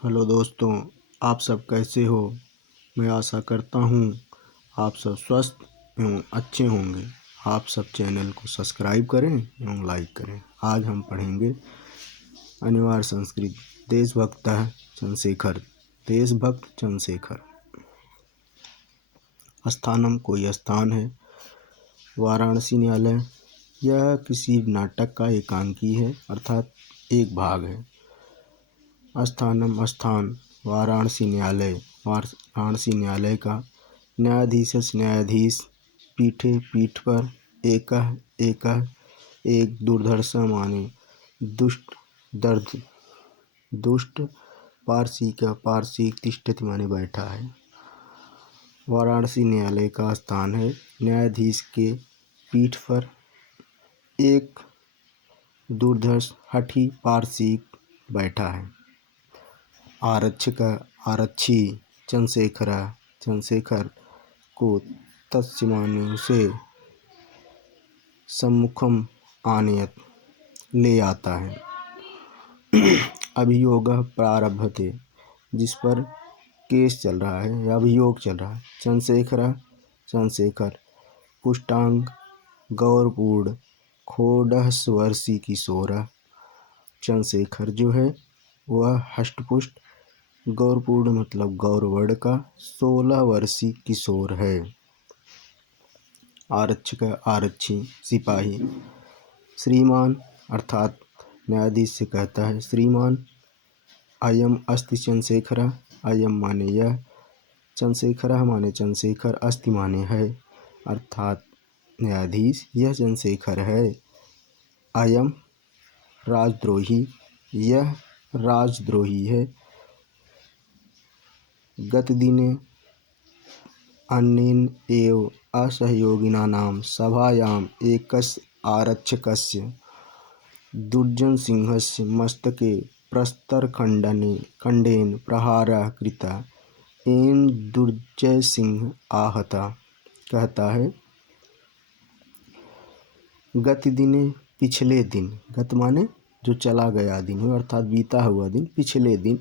Hello दोस्तों, आप सब कैसे हो। मैं आशा करता हूँ आप सब स्वस्थ एवं अच्छे होंगे। आप सब चैनल को सब्सक्राइब करें एवं लाइक करें। आज हम पढ़ेंगे अनिवार्य संस्कृत। देशभक्त चंद्रशेखर। देशभक्त चंद्रशेखर। स्थानम कोई स्थान है। वाराणसी न्यायालय यह किसी नाटक का एकांकी है, अर्थात एक भाग है। स्थानम स्थान। वाराणसी न्यायालय वाराणसी न्यायालय का। न्यायाधीश न्यायाधीश। पीठे पीठ पर। एकः एकः एक। दुर्धर्ष माने दुष्ट दर्द दुष्ट। पारसिक पारसिक तिष्ठति माने बैठा है। वाराणसी न्यायालय का स्थान है। न्यायाधीश के पीठ पर एक दुर्धर्ष हठी पारसिक बैठा है। आरक्षक आरक्षी। चंद्रशेखर को तस्य माने उसे सम्मुखम आनयत ले आता है। अभियोग प्रारभते जिस पर केस चल रहा है या अभियोग चल रहा है। चंद्रशेखर पुष्टांग गौरपूर्ण खोडहस्वर्षी किशोर। चंद्रशेखर जो है वह हष्टपुष्ट गौरपूर्ण मतलब गौरवर्ण का 16 वर्षीय किशोर है। आरक्षक आरक्षी सिपाही। श्रीमान अर्थात न्यायाधीश से कहता है श्रीमान। अयम अस्ति चंद्रशेखर। अयम माने यह। चंद्रशेखर माने चंद्रशेखर। अस्ति माने है, अर्थात न्यायाधीश यह चंद्रशेखर है। अयम राजद्रोही यह राजद्रोही है। गतदिने अन्येन एव असहयोगिनानां सभायाम् एकस्य आरक्षकस्य दुर्जनसिंहस्य मस्तके प्रस्तरखण्डेन प्रहारः कृतः। येन दुर्जयसिंह आहतः। कहता है गतदिने पिछले दिन। गत माने जो चला गया दिन हो, अर्थात बीता हुआ दिन, पिछले दिन।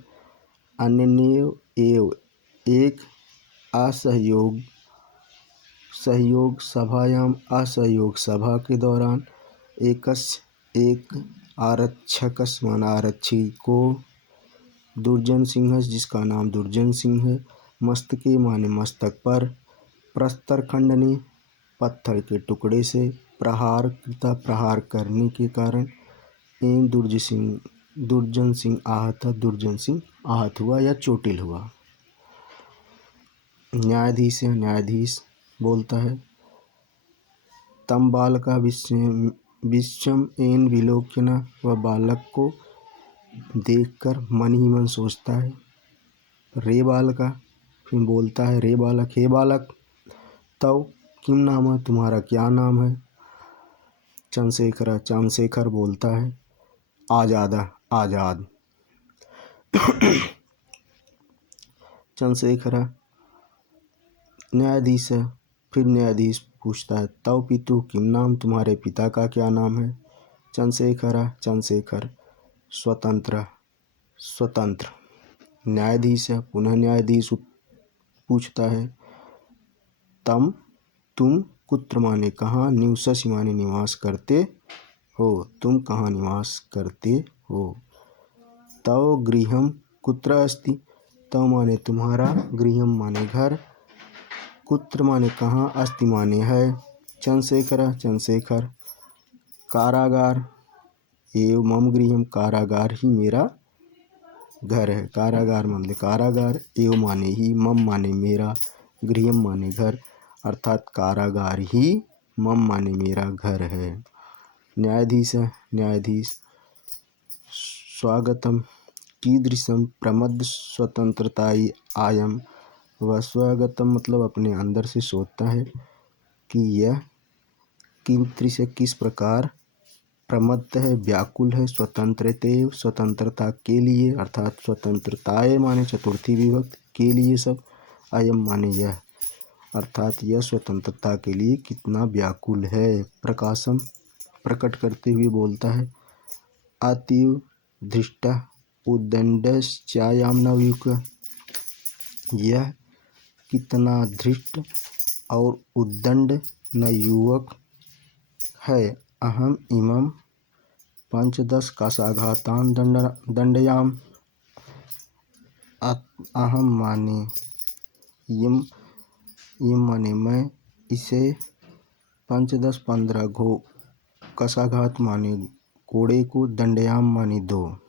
अन्येन एव एक सहयोग सभायाम असहयोग सभा के दौरान एक आरक्षकस मान आरक्षी को दुर्जन सिंह जिसका नाम दुर्जन सिंह है। मस्तके माने मस्तक पर। प्रस्तर खंडने पत्थर के टुकड़े से। प्रहार करने के कारण। इन दुर्जन सिंह आहत हुआ या चोटिल हुआ। न्यायाधीश बोलता है तम बालका विश्वम एन विलोकन। वह बालक को देखकर मन ही मन सोचता है रे बालका। फिर बोलता है रे बालक, हे बालक। तव किम नाम है, तुम्हारा क्या नाम है। चंद्रशेखर बोलता है आजाद। चंद्रशेखर न्यायाधीश पूछता है तव पितु किम नाम, तुम्हारे पिता का क्या नाम है। चंद्रशेखर स्वतंत्र। न्यायाधीश पुनः न्यायाधीश पूछता है तुम कुत्र माने कहाँ, निवससि माने निवास करते हो, तुम कहाँ निवास करते हो। तव गृहम कुत्र अस्ति। तव माने तुम्हारा, गृहम माने घर, कुत्र माने कहाँ, अस्ति माने है। चंद्रशेखर कारागार एवं मम गृहम। कारागार ही मेरा घर है। कारागार माने कारागार, एवं माने ही, मम माने मेरा, गृहम माने घर, अर्थात कारागार ही मम माने मेरा घर है। न्यायाधीश स्वागतम कीदृशम प्रमद स्वतंत्रताई आयम। वह स्वागतम मतलब अपने अंदर से सोचता है कि यह कीदृश किस प्रकार, प्रमत्त है व्याकुल है, स्वतंत्रता के लिए, अर्थात स्वतंत्रताए माने चतुर्थी विभक्त, के लिए सब, अयम माने यह, अर्थात यह स्वतंत्रता के लिए कितना व्याकुल है। प्रकाशम प्रकट करते हुए बोलता है अतीव धृष्टा उद्दंडश्चायां नवयुवकः। यह कितना धृष्ट और उद्दंड नवयुवक है। अहम इमं पंचदश कशाघातान् दंडयामि। अहम माने इम माने मैं इसे 15 कशाघात माने कोड़े को, दंडयाम माने दो।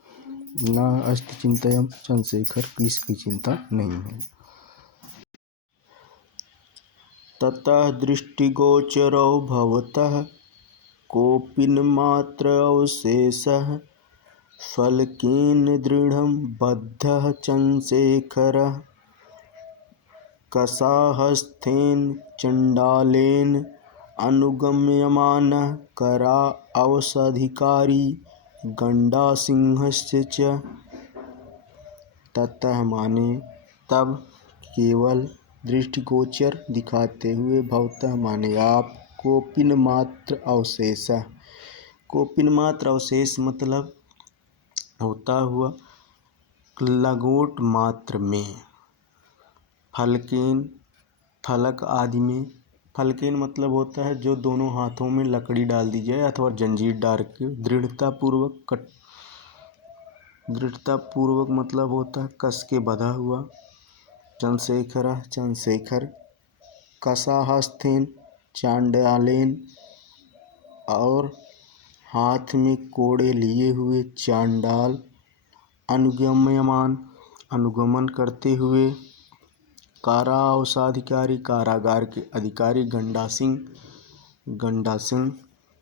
न अस्ति चिंतयम् चंद्रशेखर की इसकी चिंता नहीं है। ततः दृष्टिगोचरो भवतः कोऽपिन्मात्र अवशेषः फलकेन दृढं बद्धः चन्द्रशेखरः कषाहस्तेन चण्डालेन अनुगम्यमानः करावसाधिकारी गण्डासिंहस्य च। ततः माने तब, केवल, दृष्टिगोचर दिखाते हुए, भवतः माने आप, कोपिन मात्र अवशेष। कोपिन मात्र अवशेष मतलब होता हुआ लगोट मात्र में, फलकेन फलक आदि में। फलकेन मतलब होता है जो दोनों हाथों में लकड़ी डाल दी जाए अथवा जंजीर डाल के दृढ़तापूर्वक मतलब होता है कस के बंधा हुआ। चंद्रशेखर कषाहस्तेन चांडालेन और हाथ में कोड़े लिए हुए चांडाल, अनुगमन करते हुए, कारावासाधिकारी कारागार के अधिकारी गंडासिंह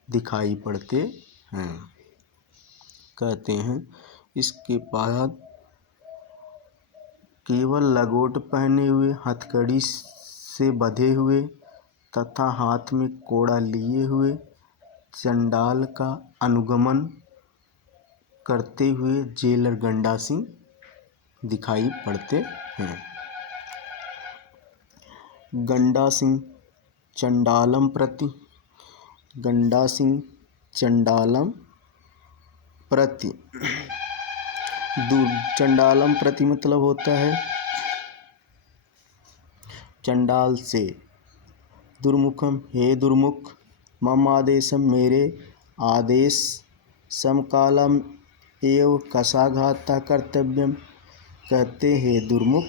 दिखाई पड़ते हैं। कहते हैं इसके बाद केवल लगोट पहने हुए, हथकड़ी से बंधे हुए तथा हाथ में कोड़ा लिए हुए चंडाल का अनुगमन करते हुए जेलर गंडासिंह दिखाई पड़ते हैं। गंडासिंह चंडालम प्रति। गंडासिंह चंडालम प्रति। चंडालम प्रति मतलब होता है चंडाल से। दुर्मुखम हे दुर्मुख, मम आदेशम मेरे आदेश, समकालम एव कशाघाता कर्तव्यम। कहते हे दुर्मुख,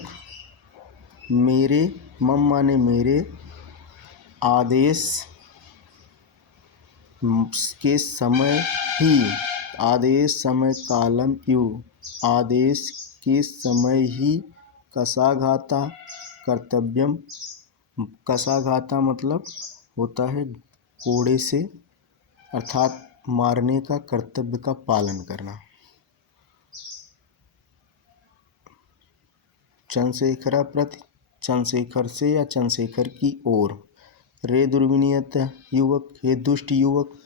मेरे, मम माने मेरे, आदेश के समय ही, आदेश समय कालम यु, आदेश के समय ही कशाघाता कर्तव्यम। कशाघाता मतलब होता है कोड़े से अर्थात मारने का कर्तव्य का पालन करना। चंद्रशेखर प्रति, चंद्रशेखर से या चंद्रशेखर की ओर। रे दुर्विनीत युवक, हे दुष्ट युवक,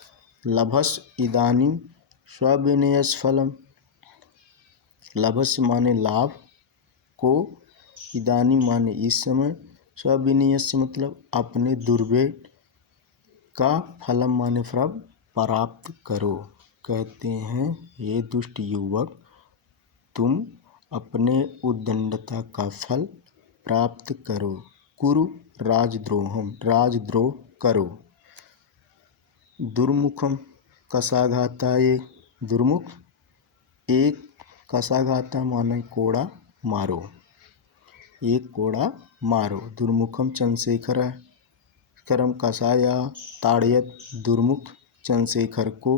लभस इदानीं स्वविनयस फलम। लभस माने लाभ को, इदानीं माने इस समय, स्वविनयस मतलब अपने दुर्व्यय का, फलम माने फल प्राप्त करो। कहते हैं ये दुष्ट युवक, तुम अपने उद्दंडता का फल प्राप्त करो। कुरु राजद्रोहम, राजद्रोह करो। दुर्मुखम कशाघाताये, दुर्मुख, एक कशाघाता माने कोड़ा मारो, एक कोड़ा मारो। दुर्मुखम चंद्रशेखर करम कषाया ताड़यत, दुर्मुख चंद्रशेखर को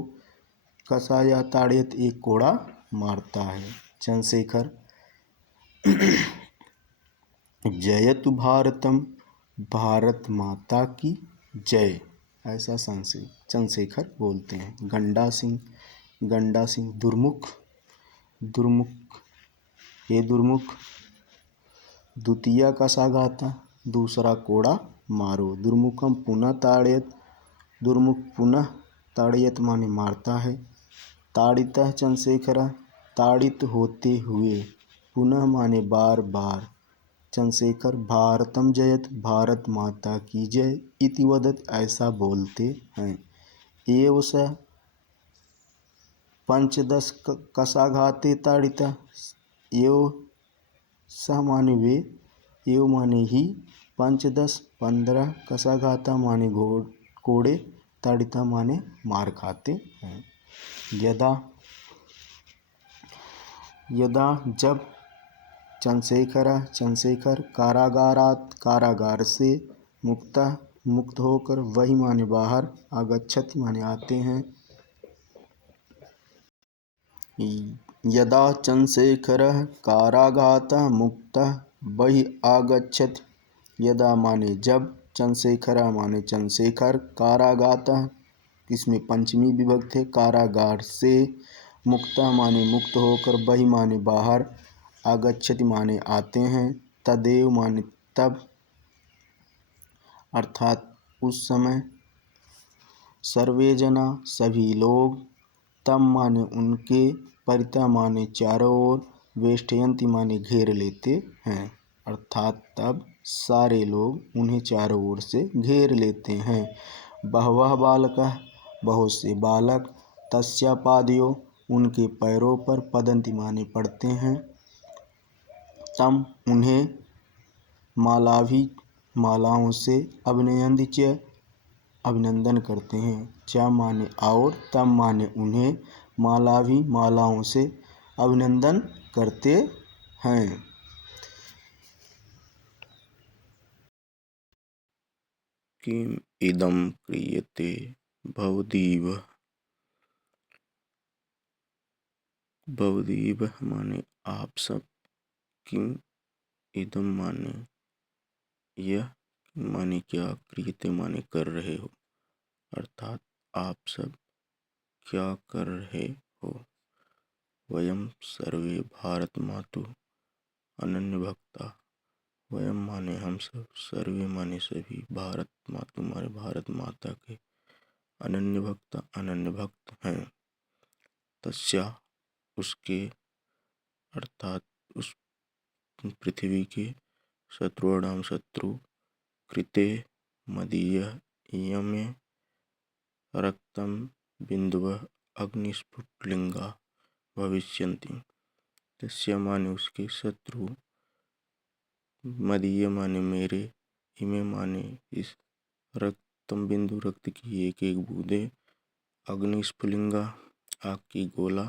कषाया ताड़यत एक कोड़ा मारता है। चंद्रशेखर जयतु भारतम, भारत माता की जय, ऐसा चंद्रशेखर बोलते हैं। गंडासिंह दुर्मुख, दुर्मुख, ये दुर्मुख, द्वितीय कशाघाता, दूसरा कोड़ा मारो। दुर्मुखम पुनः ताड़यत, दुर्मुख पुनः ताड़यत माने मारता है। ताड़ितः चंद्रशेखर, ताड़ित होते हुए, पुनः माने बार बार। चंद्रशेखर भारतम जयत, भारत माता की जय, इति वदत ऐसा बोलते हैं। एव स पंचदश कसाघाते ताड़िता। एव सह माने वे, एव माने ही, पंचदश 15 कसाघाता माने कोड़े, ताड़िता माने मार खाते हैं। यदा यदा जब चंद्रशेखर कारागारात कारागार से मुक्त होकर, वही माने बाहर, आगच्छति माने आते हैं। यदा चंद्रशेखरः कारागारतः मुक्तः वही आगच्छति। यदा माने जब, चंद्रशेखर माने चंद्रशेखर, कारागारतः इसमें पंचमी विभक्ति है, कारागार से, मुक्तः माने मुक्त होकर, वही माने बाहर, आगच्छति माने आते हैं, तदेव माने तब, अर्थात उस समय, सर्वे जना सभी लोग, तम माने उनके, परिता माने चारों ओर, वेष्टयन्ति माने घेर लेते हैं, अर्थात तब सारे लोग उन्हें चारों ओर से घेर लेते हैं। बहवः बालकः बहुत से बालक, तस्या पादयोः उनके पैरों पर, पतन्ति माने पड़ते हैं, तम उन्हें, मालाओं से, अभिनयन्ति च अभिनंदन करते हैं, च माने और, तम माने उन्हें, मालाओं से अभिनंदन करते हैं। किम इदं क्रियते भवदीवः। भवदीवः माने आप सब, किम इदं माने यह, माने क्या, क्रियते माने कर रहे हो, अर्थात आप सब क्या कर रहे हो। वयम सर्वे भारत मातु अनन्य भक्ता। वयम माने हम सब, सर्वे माने सभी, भारत मातु माने भारत माता के, अनन्य भक्ता अनन्य भक्त हैं। तस्या उसके, अर्थात उस पृथ्वी के, शत्रुणाम शत्रु, कृते मदीयः यमे, रक्तम बिंदुवः अग्निस्फुलिंगा भविष्यन्ति। तस्य माने उसके, शत्रु, मदीय माने मेरे, इमे माने इस, रक्तम बिंदु रक्त की एक एक बूंदे, अग्निस्फुलिंगा आग की गोला,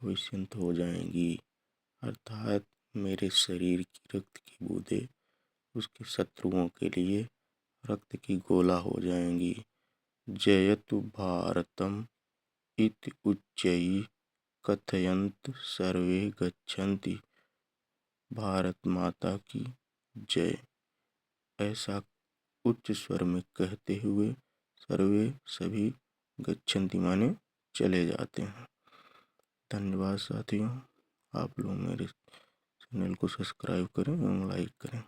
भविष्यंत हो जाएंगी, अर्थात मेरे शरीर की रक्त की बूंदे उसके शत्रुओं के लिए रक्त की गोला हो जाएंगी। जयतु भारतम इति उच्चैः कथयन्त सर्वे गच्छन्ति। भारत माता की जय, ऐसा उच्च स्वर में कहते हुए सर्वे सभी, गच्छन्ति माने चले जाते हैं। धन्यवाद साथियों, आप लोग मेरे चैनल को सब्सक्राइब करें एवं लाइक करें।